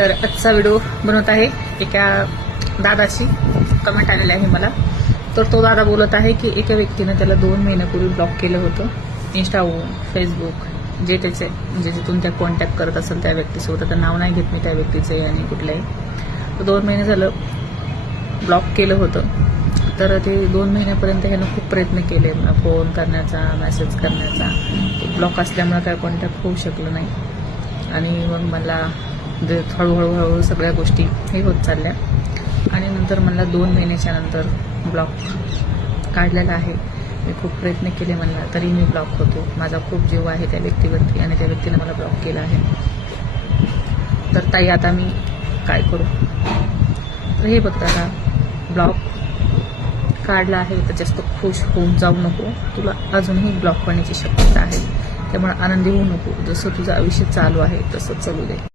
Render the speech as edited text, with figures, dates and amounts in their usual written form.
तर आजचा व्हिडिओ बनवत आहे एका दादाची कमेंट आलेली आहे मला. तर तो दादा बोलत आहे की एका व्यक्तीने त्याला 2 महिन्यापूर्वी ब्लॉक केलं होतं इंस्टावरून, फेसबुक, जे त्याचे म्हणजे जिथून त्या कॉन्टॅक्ट करत असेल त्या व्यक्तीसोबत. आता नाव नाही घेत मी त्या व्यक्तीचे आणि कुठल्याही. 2 महिने झालं ब्लॉक केलं होतं. तर ते 2 महिन्यापर्यंत ह्यानं खूप प्रयत्न केले मला फोन करण्याचा, मेसेज करण्याचा. ब्लॉक असल्यामुळे काय कॉन्टॅक्ट होऊ शकलं नाही. आणि मग मला हळूहळू सगळ्या गोष्टी हे होत चालल्या. आणि नंतर मला 2 महिन्याच्या नंतर ब्लॉक काढलेला आहे. मी खूप प्रयत्न केले म्हणला तरी मी ब्लॉक होतो. माझा खूप जीव आहे त्या व्यक्तीवरती आणि त्या व्यक्तीने मला ब्लॉक केला आहे. तर ताई आता मी काय करू? तर हे बघता का, ब्लॉक काढला आहे तर जास्त खुश होऊन जाऊ नको. तुला अजूनही ब्लॉक होण्याची शक्यता आहे. त्यामुळे आनंदी होऊ नको. जसं तुझं आयुष्य चालू आहे तसं चालू दे.